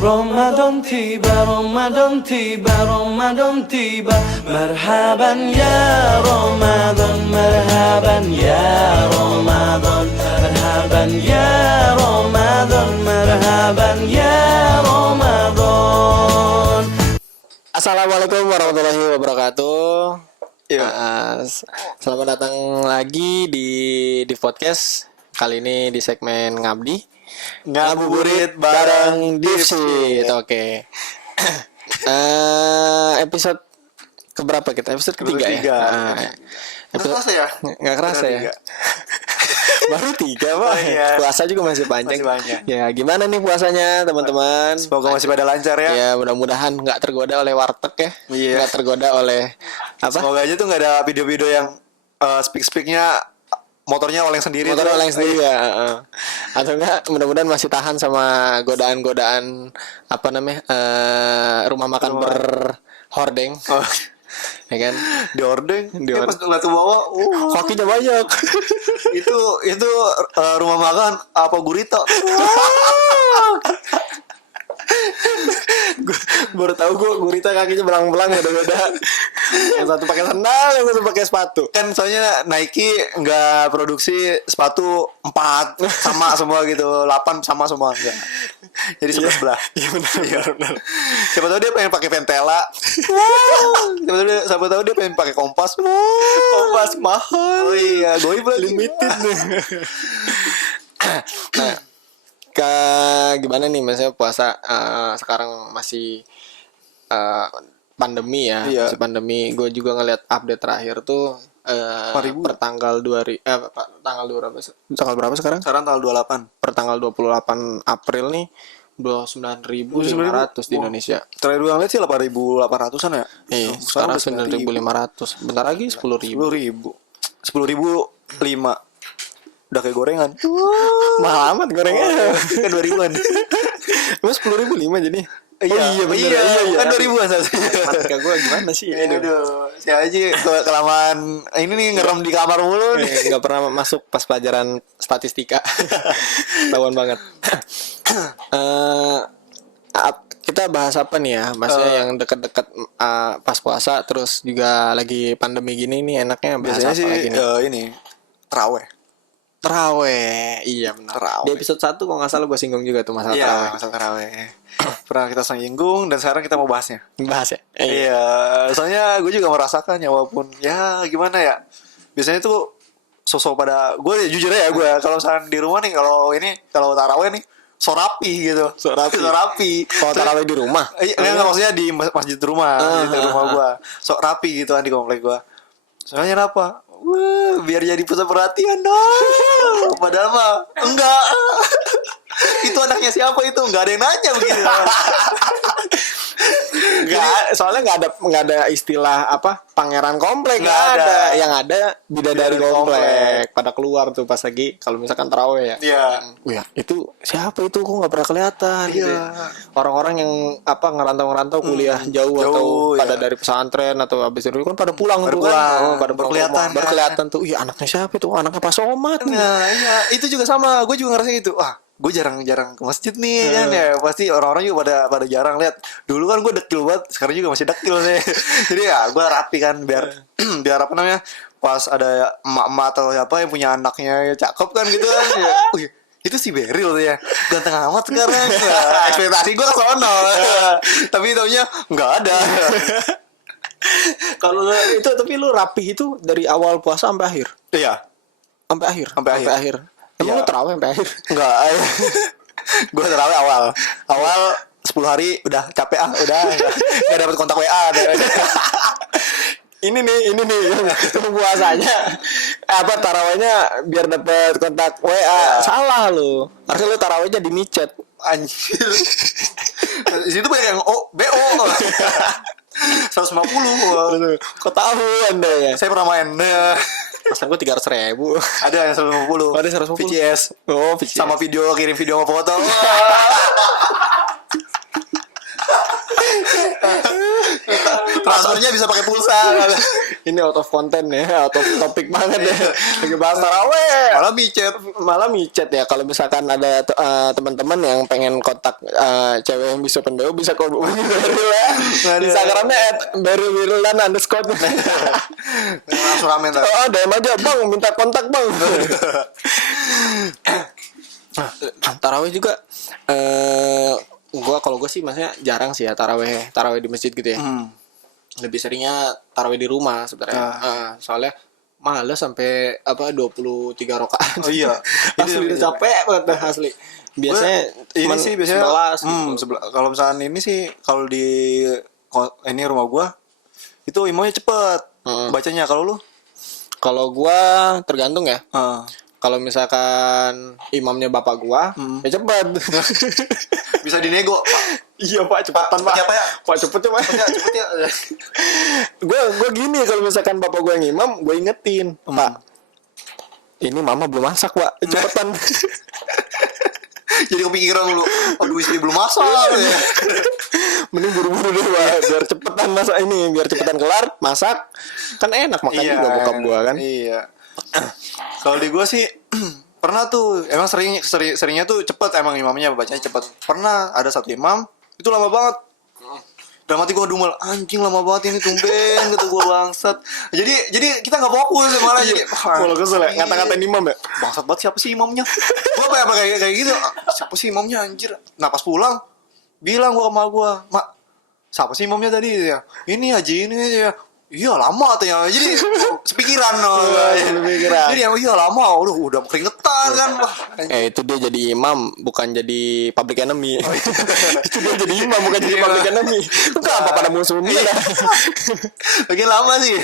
Ramadan tiba, Ramadan tiba, Ramadan tiba. Marhaban ya Ramadan, marhaban ya Ramadan, marhaban ya Ramadan, marhaban ya Ramadan. Assalamualaikum warahmatullahi wabarakatuh. Iya. Selamat datang lagi di podcast. Kali ini di segmen Ngabdi Ngabuburit bareng Dipsit. Oke. Episode keberapa kita? Episode ketiga ya? Nggak kerasa ya? Nggak kerasa ya? Tiga. Baru 3 Pak. Iya. Puasa juga masih panjang. Masih panjang. Ya, gimana nih puasanya teman-teman? Semoga masih pada lancar ya. Ya, mudah-mudahan nggak tergoda oleh warteg ya. Iya. Nggak tergoda oleh apa? Semoga aja tuh nggak ada video-video yang speak-speaknya motornya oleng sendiri. Motor tuh. oleng sendiri ya. Atau enggak mudah-mudahan masih tahan sama godaan-godaan apa namanya? Rumah makan berhordeng. Oh, Ya kan? di ordeng. Di Pas ngeliat ke bawah, Kokinya banyak. itu rumah makan apa gurita? Baru tahu gue gurita kakinya belang-belang beda-beda. Yang satu pakai sandal, yang satu pakai sepatu. Kan soalnya Nike nggak produksi sepatu 4 sama semua gitu, 8 sama semua enggak. Jadi sebelah. Iya benar. Siapa tahu dia pengen pakai Ventela. Siapa tahu dia pengen pakai Kompas. Kompas mahal. Oh iya, goib lagi. Limited nih. Nah, gimana nih maksudnya puasa sekarang masih pandemi ya, Iya. masih pandemi. Gue juga ngeliat update terakhir tuh 4.000. per tanggal tanggal berapa sekarang? Sekarang tanggal 28. Per tanggal 28 April nih 29.500 di Indonesia. Terakhir gue ngeliat sih 8.800-an ya. Sekarang 9.500. Bentar lagi 10.000. 10.005. Udah kayak gorengan. Mahal amat gorengnya. Kan 2000-an. Emang 10.005 jadi? Iya, bener. Kan 2000-an saja. Matka gue gimana sih? Aduh, si Aji kelamaan ini nih ngerem di kamar mulu nih. Nggak pernah masuk pas pelajaran statistika. Tahuan banget. Kita bahas apa nih ya? Maksudnya yang deket-deket pas puasa terus juga lagi pandemi gini nih enaknya bahas Biasanya apa sih lagi nih? ini terawih. Terawih. Iya benar. Terawih. Di episode 1 kalau nggak salah gue singgung juga tuh masalah terawih. Iya, masalah terawih. Pernah kita singgung dan sekarang kita mau bahasnya. Bahas ya? Iya, soalnya gue juga merasakannya walaupun ya gimana ya. Biasanya tuh sosok pada gue jujur ya gue kalau misalnya di rumah nih kalau taraweh nih so rapi gitu. So rapi. Kalau Terus- tarawih di rumah? Iya, enggak maksudnya di masjid rumah, masjid rumah gua. Sok rapi gitu kan di komplek gua. Soalnya kenapa? Wah, biar jadi pusat perhatian dong. Padahal mah enggak. Itu anaknya siapa itu? Enggak ada yang nanya begini. Soalnya nggak ada istilah apa pangeran komplek, Nggak nggak ada. ada. Yang ada bidadari Bidadari komplek pada keluar tuh pas lagi kalau misalkan taraweh ya. Iya. Wih, itu siapa itu kok nggak pernah kelihatan? Iya. Gitu ya. Orang-orang yang apa ngerantau kuliah jauh atau iya. pada dari pesantren atau habis itu kan pada pulang Pada tuh pulang. kan. Pada Baru pulang ke rumah. kelihatan, Baru kan. kelihatan tuh. Iya, anaknya siapa itu? Anaknya Pak Somad. Nah, iya, itu juga sama. Gue juga ngerasa gitu. Wah, gue jarang-jarang ke masjid nih kan ya. Pasti orang-orang juga pada jarang lihat. Dulu kan gue dekil banget, sekarang juga masih dekil sih. Jadi ya gue rapi kan biar biar apa namanya? Pas ada emak-emak atau siapa yang punya anaknya cakep kan gitu kan. Ya. Wih, itu si Beril tuh ya. Ganteng amat sekarang. Nah, ekspektasi gue ke sono. Tapi taunya nggak ada. Kalau itu tapi lu rapi itu dari awal puasa sampai akhir. Iya, Sampai akhir. Sampai akhir. Emang Iya. lu taraweh sampai akhir? enggak. Gue terawih awal 10 hari udah capek udah nggak dapat kontak WA Ini nih puasanya apa tarawihnya biar dapat kontak WA. Salah lu. Harusnya lu tarawihnya di micet. anjir. Di situ banyak yang BO 150. Kok tahu Anda ya? Saya pernah main Pesan gue 300.000. ada yang 150. Ada 150. VCS. Oh, VCS. Sama video, kirim video sama foto. Transfernya masjidnya bisa pakai pulsa. Ini out of content ya, out of topic banget ya. Lagi bahas taraweh. Malah micet ya. Kalau misalkan ada teman-teman yang pengen kontak cewek yang bisa pendeo, bisa kok ya. Di Instagramnya @berylwirlan_. Langsung ramen tuh. Oh, DM aja bang, minta kontak bang. Taraweh juga kalau gue sih maksudnya jarang sih ya taraweh di masjid gitu ya. Lebih seringnya taraweh di rumah sebenarnya. Soalnya males sampai 23 rakaat. Oh iya. Asli udah capek banget dah, asli. Biasanya ini sih biasanya 11 gitu. Kalau misalnya ini sih kalau di ini rumah gua itu imamnya cepet bacanya. Kalau lu? Kalau gua tergantung ya. Kalau misalkan imamnya bapak gua, ya cepet. Bisa dinego, Pak. Iya Pak, cepetan Pak. Siapa ya? Pak cepet ya. Cepet ya. Gue gini, kalau misalkan bapak gue yang imam, gue ingetin, Pak, ini mama belum masak Pak, cepetan. Jadi kepikiran dulu, aduh istri belum masak ya. Mending buru-buru deh Pak, biar cepetan masak ini, biar cepetan kelar, masak. Kan enak makan juga bokap gue kan. Iya. Kalau di gue sih pernah tuh, emang seringnya tuh cepet, emang imamnya bacanya cepet. Pernah ada satu imam itu lama banget. Dalam hati gue dumel, anjing lama banget ini, tumben gitu gue bangsat. Jadi kita nggak fokus malah jadi. Kalau kesel ya, ngata-ngatain imam ya. Bangsat banget, siapa sih imamnya? Gue apa kayak gitu. Siapa sih imamnya anjir? Nah pas pulang bilang gue sama gue, mak, siapa sih imamnya tadi ya? Ini haji ini ya. Iya lama katanya. Jadi sepikiran Sepikiran. Jadi iya lama, udah keringetan kan. Wah, itu dia jadi imam, bukan jadi public enemy. Itu dia jadi imam, bukan jadi public enemy. Kenapa pada musuhnya? Bagian lama sih.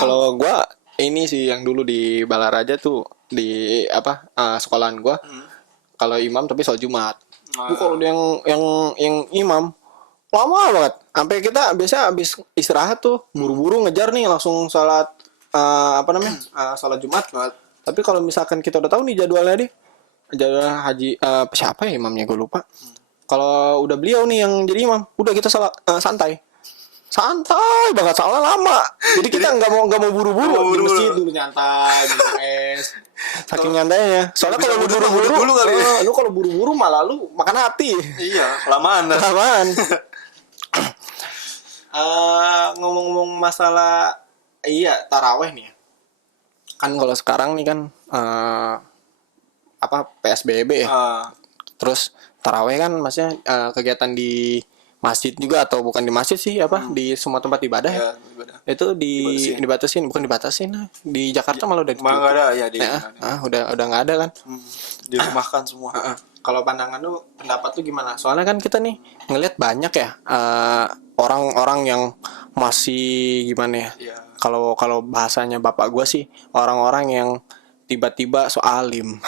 Kalau gua ini sih yang dulu di Balaraja tuh, di sekolahan gua. Kalau imam tapi sholat Jumat. Kalau yang imam lama banget. Sampai kita biasa habis istirahat tuh buru-buru ngejar nih langsung salat salat Jumat. Tapi kalau misalkan kita udah tahu nih jadwalnya jadwal haji siapa ya imamnya gue lupa. Kalau udah beliau nih yang jadi imam, udah kita santai banget, soalnya lama. Jadi kita nggak mau buru-buru di masjid dulu, nyantai minum es. Saking nyantainya. Soalnya kalau lu buru-buru dulu kali. Lu kalau buru-buru malah lu makan hati. Iya, kelamaan. Ngomong-ngomong masalah taraweh nih. Kan kalau sekarang nih kan PSBB ya. Terus taraweh kan maksudnya kegiatan di masjid juga, atau bukan di masjid sih, di semua tempat ibadah ya. Itu dibatasin, bukan dibatasin. Di Jakarta malah udah ditutup. Nggak ada ya udah nggak ada kan. Dirumahkan semua. Kalau pandangan lu, pendapat lu gimana? Soalnya kan kita nih ngelihat banyak ya orang-orang yang masih gimana ya? Kalau bahasanya bapak gue sih, orang-orang yang tiba-tiba so alim.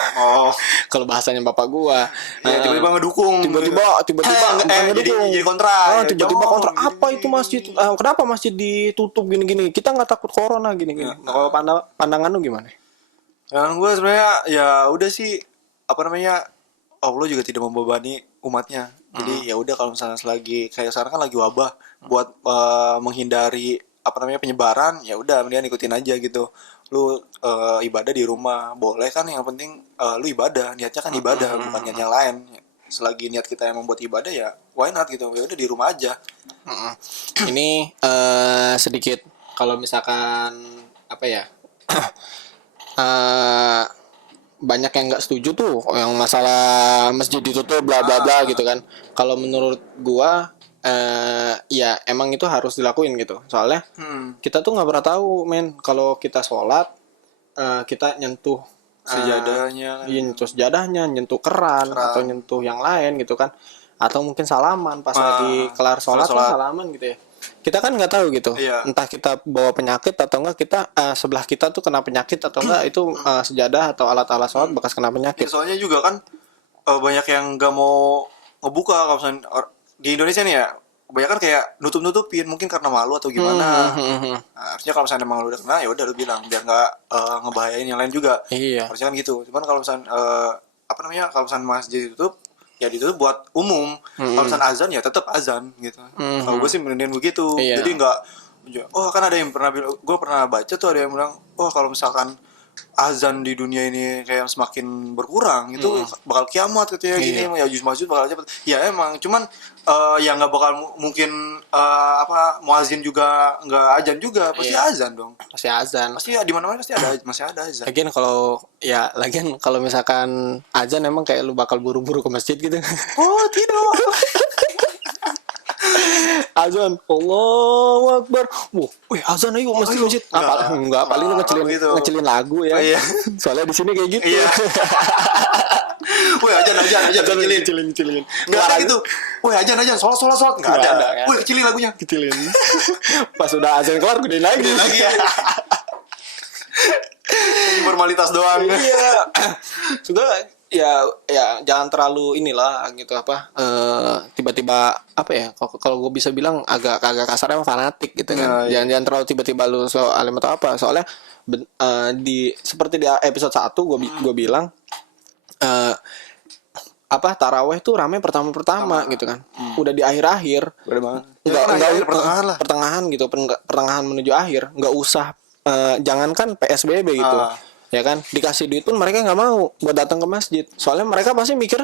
Kalau bahasanya bapak gue, tiba-tiba ngedukung. Tiba-tiba jadi kontra. Tiba-tiba kontra. Apa itu masjid? Kenapa masjid ditutup gini-gini? Kita nggak takut corona gini-gini. Kalau pandangan lu gimana? Yang gue sebenarnya ya udah sih, Allah juga tidak membebani umatnya. Jadi ya udah, kalau misalnya selagi kayak sekarang kan lagi wabah, buat menghindari penyebaran, ya udah mendingan ikutin aja gitu. Lu ibadah di rumah boleh kan, yang penting lu ibadah, niatnya kan ibadah, bukan niat yang lain. Selagi niat kita yang membuat ibadah, ya why not gitu. Ya udah di rumah aja. Ini sedikit kalau misalkan banyak yang nggak setuju tuh yang masalah masjid ditutup bla bla bla gitu kan. Kalau menurut gua ya emang itu harus dilakuin gitu. Soalnya kita tuh nggak pernah tahu kalau kita sholat kita nyentuh nyentuh sejadahnya, nyentuh keran atau nyentuh yang lain gitu kan, atau mungkin salaman pas lagi kelar sholat kan salaman gitu ya. Kita kan nggak tahu gitu, entah kita bawa penyakit atau enggak, kita sebelah kita tuh kena penyakit atau enggak, itu sejadah atau alat-alat sholat bekas kena penyakit. Soalnya juga kan banyak yang nggak mau ngebuka. Kalau misalnya di Indonesia nih ya, kebanyakan kayak nutup-nutupin, mungkin karena malu atau gimana. Harusnya kalau misalnya emang lu udah kena, ya udah lu bilang biar nggak ngebahayain yang lain juga. Harusnya kan gitu. Cuman kalau misalnya kalau misalnya masjid ditutup, ya ditutup buat umum. Kalau misalnya azan, ya tetap azan gitu. Kalau gue sih mending begitu. Jadi nggak Oh kan ada yang pernah bilang, gue pernah baca tuh ada yang bilang, oh kalau misalkan azan di dunia ini kayak semakin berkurang itu bakal kiamat katanya gini, ya Ya'juj Ma'juj bakal cepet. Ya emang, cuman ya nggak bakal mungkin muazin juga nggak azan juga, pasti azan dong. Pasti azan. Pasti di mana-mana pasti ada, masih ada azan. Lagian kalau misalkan azan emang kayak lu bakal buru-buru ke masjid gitu. Oh tidak. Azan, Allahu Akbar. Wih, azan ayo masjid. Enggak, paling lu ngecilin lagu ya. Iya. Soalnya di sini kayak gitu. Iya. Wih azan Kecilin. Nggak ada gitu. Wih azan sholat nggak ada. Kan? Wih kecilin lagunya. Kecilin. Pas udah azan kelar gedein lagi. Formalitas doang. Iya. Sudah ya jangan terlalu inilah gitu tiba-tiba kalau gue bisa bilang agak kasarnya fanatik gitu kan. Jangan terlalu tiba-tiba lu alim atau apa, soalnya seperti di episode 1 gue bilang taraweh tuh ramai pertama gitu kan. Udah di akhir-akhir. Enggak pertengahan gitu, pertengahan menuju akhir, enggak usah jangankan PSBB gitu. Ya kan, dikasih duit pun mereka nggak mau buat datang ke masjid. Soalnya mereka pasti mikir,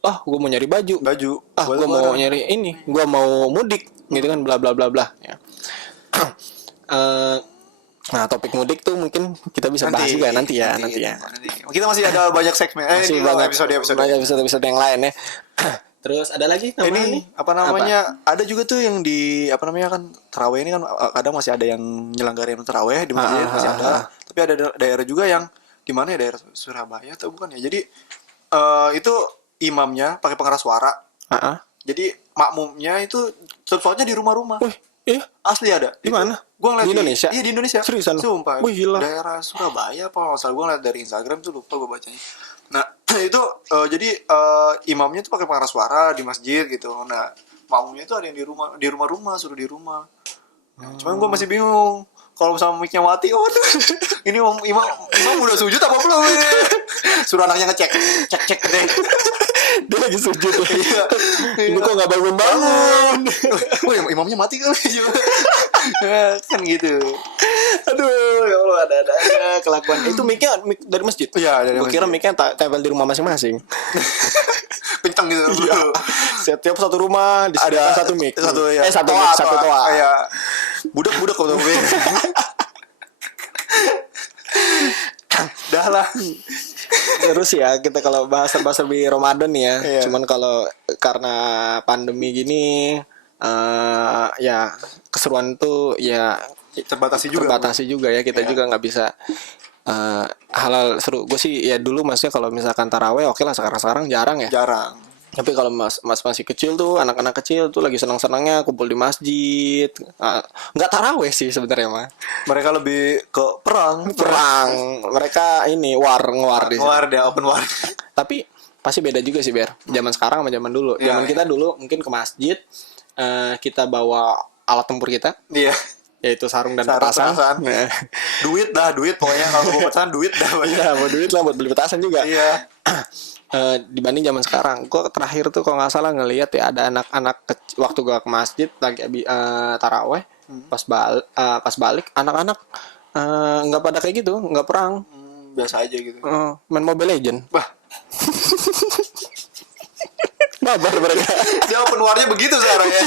gue mau nyari baju, gue mau nyari ini, gue mau mudik, gitu kan, bla bla bla bla. Ya. Nah, topik mudik tuh mungkin kita bisa bahas juga nanti ya. Kita masih ada banyak segmen, masih banyak episode yang lain ya. Terus ada lagi namanya? Ada juga tuh yang di kan taraweh ini kan kadang masih ada yang nyelenggarain taraweh di masjid, masih ada. Tapi ada daerah juga yang di mana ya, daerah Surabaya atau bukan ya. Jadi itu imamnya pakai pengeras suara. Jadi makmumnya itu sholatnya di rumah-rumah. Iya, asli ada. Di mana? Gua ngeliat di Indonesia. Iya di Indonesia. Seriusan? Sumpah. Wih, gila. Daerah Surabaya apa masalah, gua ngeliat dari Instagram tuh, lupa gua bacanya. Nah itu jadi imamnya tuh pakai pengeras suara di masjid gitu. Nah makmumnya itu ada yang di rumah suruh di rumah. Cuman gue masih bingung kalau misalnya mic-nya mati, waduh ini imam udah sujud apa belum? Suruh anaknya cek deh. Dia lagi sujud ya. Ini kok nggak bangun. Oh imamnya mati kali kan gitu. Aduh ya Allah, ada kelakuan. Itu mic dari masjid. Iya, dari masjid. Gue kira mic-nya tempel di rumah masing-masing. Kencang gitu. Iya. Setiap satu rumah disediakan satu mic. Satu toa. Kayak budak kalau gue. Dah lah. Terus ya kita kalau bahas lebih Ramadan ya. Iya. Cuman kalau karena pandemi gini ya keseruan tuh ya terbatasi juga ya. Kita juga nggak bisa halal seru. Gue sih ya dulu maksudnya kalau misalkan taraweh oke lah, sekarang jarang ya. Tapi kalau mas masih kecil tuh, anak-anak kecil tuh lagi senang-senangnya kumpul di masjid. Nggak taraweh sih sebenarnya mah. Mereka lebih ke perang. Mereka ini war di open war. Tapi pasti beda juga sih Ber. Zaman sekarang sama zaman dulu. Zaman kita dulu mungkin ke masjid kita bawa alat tempur kita. Iya. Yaitu sarung dan petasan. Nah. Duit pokoknya kalau mau petasan duit dah. Iya, mau duit lah buat beli petasan juga. Iya. Dibanding zaman sekarang, gue terakhir tuh kalau nggak salah ngelihat ya ada anak-anak waktu gue ke masjid lagi taraweh, pas balik anak-anak nggak pada kayak gitu, nggak perang, biasa aja gitu, main Mobile Legend. Mabar mereka. Dia open war-nya begitu sekarang ya.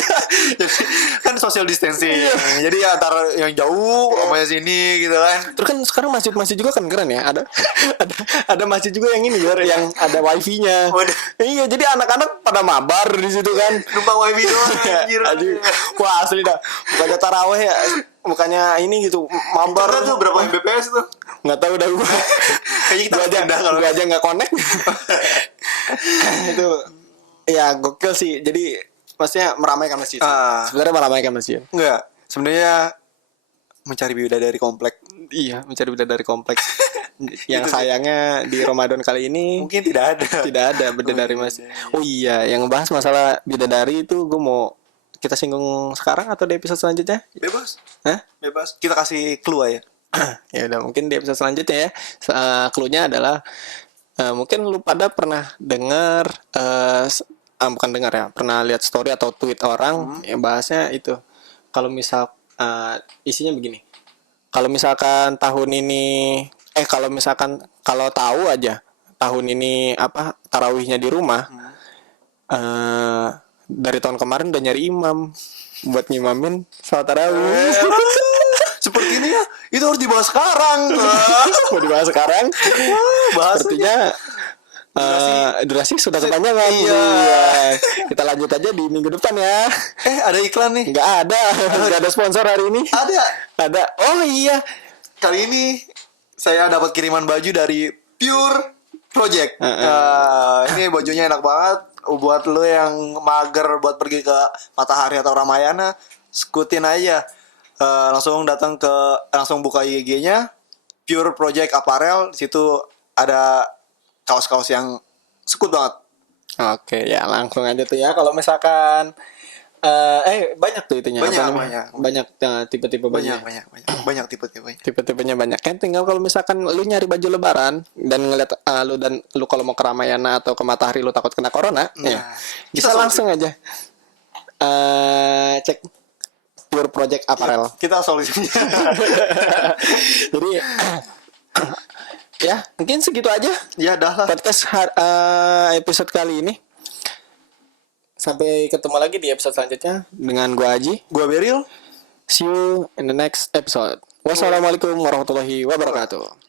Jadi kan social distancing. Jadi antara yang jauh sama yang sini gitu kan. Terus kan sekarang masjid juga kan keren ya. Ada masjid juga yang ini yang ada wifi-nya. Iya, jadi anak-anak pada mabar di situ kan. Numpang wifi doang anjir. Wah, asli dah. Bukannya taraweh ya, bukannya ini gitu. Mabar tuh berapa Mbps tuh? Enggak tahu dah gua. Kayaknya kita gua aja enggak connect. Itu ya gokil sih. Jadi maksudnya meramaikan masjid. Sebenarnya meramaikan masjid. Enggak. Sebenarnya mencari bidadari komplek. Iya, mencari bidadari komplek. Yang sayangnya di Ramadan kali ini mungkin tidak ada bidadari masjid. Oh iya, yang ngebahas masalah bidadari itu gue mau kita singgung sekarang atau di episode selanjutnya? Bebas. Hah? Bebas. Kita kasih clue ya. Ya udah, mungkin di episode selanjutnya ya. Clue-nya adalah mungkin lu pada pernah dengar bukan dengar ya, pernah lihat story atau tweet orang yang bahasnya itu kalau misal isinya begini. Kalau misalkan tahun ini kalau tahu aja tahun ini apa tarawihnya di rumah, dari tahun kemarin udah nyari imam buat ngimamin salat tarawih. Seperti ini ya, itu harus dibahas sekarang. Mau dibahas sekarang. Bahas Sepertinya durasi sudah kepanjangan. Iya. Kita lanjut aja di minggu depan ya. Ada iklan nih. Nggak ada sponsor hari ini. Ada. Oh iya. Kali ini saya dapat kiriman baju dari Pure Project. Ini bajunya enak banget. Buat lo yang mager buat pergi ke Matahari atau Ramayana, skutin aja. Langsung buka IG-nya Pure Project Apparel. Di situ ada kaos-kaos yang sekut banget. Oke ya langsung aja tuh ya. Kalau misalkan banyak tuh itunya. Banyak tipe-tipe bajunya. Banyak tipe-tipenya. Tipe-tipenya banyak kan. Tinggal kalau misalkan lu nyari baju lebaran dan ngeliat lu kalau mau ke Ramayana atau ke Matahari lu takut kena corona, ya bisa langsung aja cek Pure Project Apparel. Kita solusinya. Jadi ya mungkin segitu aja Ya dah lah. podcast episode kali ini. Sampai ketemu lagi di episode selanjutnya dengan gua Aji. Gua Beril. See you in the next episode. Wassalamualaikum warahmatullahi wabarakatuh.